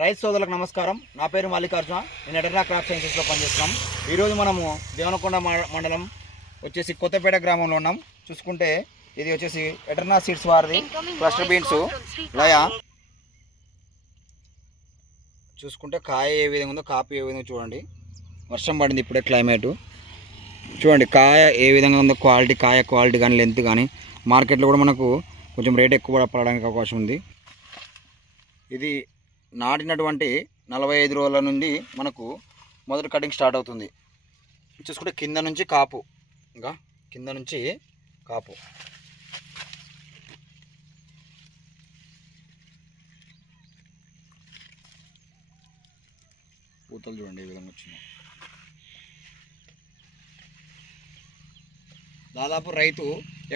రైతు సోదరులకు నమస్కారం. నా పేరు మల్లికార్జున. నేను ఎటర్నా క్రాప్ సైన్సెస్లో పనిచేస్తున్నాం. ఈరోజు మనము దేవనకొండ మండలం వచ్చేసి కొత్తపేట గ్రామంలో ఉన్నాం. చూసుకుంటే ఇది వచ్చేసి ఎటర్నా సీడ్స్ వారిది క్లస్టర్ బీన్స్ లయ. చూసుకుంటే కాయ ఏ విధంగా ఉందో, కాపు ఏ విధంగా చూడండి. వర్షం పడింది ఇప్పుడే, క్లైమేట్ చూడండి. కాయ ఏ విధంగా ఉందో, క్వాలిటీ, కాయ క్వాలిటీ కానీ లెంత్ కానీ మార్కెట్లో కూడా మనకు కొంచెం రేట్ ఎక్కువ పడడానికి అవకాశం ఉంది. ఇది నాటినటువంటి 45 రోజుల నుండి మనకు మొదటి కటింగ్ స్టార్ట్ అవుతుంది. చూసుకుంటే కింద నుంచి కాపు, ఇంకా కింద నుంచి కాపు. పూతలు చూడండి ఏ విధంగా వచ్చినాయి. దాదాపు రైతు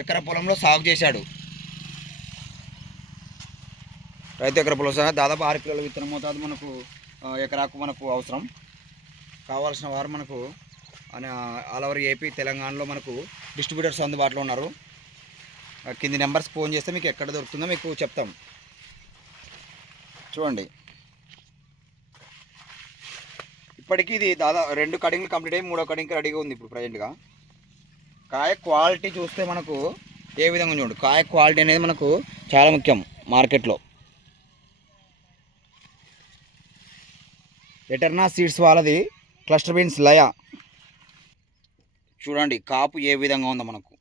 ఎకర పొలంలో సాగు చేశాడు. ఎకర పొలం దాదాపు 6 కిలోల విత్తనం మోతాదు మనకు ఎకరాకు మనకు అవసరం. కావాల్సిన వారు మనకు ఆల్ ఓవర్ ఏపీ, తెలంగాణలో మనకు డిస్ట్రిబ్యూటర్స్ అందుబాటులో ఉన్నారు. కింది నెంబర్స్ ఫోన్ చేస్తే మీకు ఎక్కడ దొరుకుతుందో మీకు చెప్తాం. చూడండి, ఇప్పటికీ ఇది దాదాపు 2 కటింగ్లు కంప్లీట్ అయ్యి 3వ కటింగ్కి రెడీగా ఉంది ఇప్పుడు ప్రజెంట్గా. కాయ క్వాలిటీ చూస్తే మనకు ఏ విధంగా చూడండి. కాయ క్వాలిటీ అనేది మనకు చాలా ముఖ్యం మార్కెట్లో. ఎటర్నా సీడ్స్ వాళ్ళది క్లస్టర్ బీన్స్ లయ. చూడండి కాపు ఏ విధంగా ఉందో మనకు.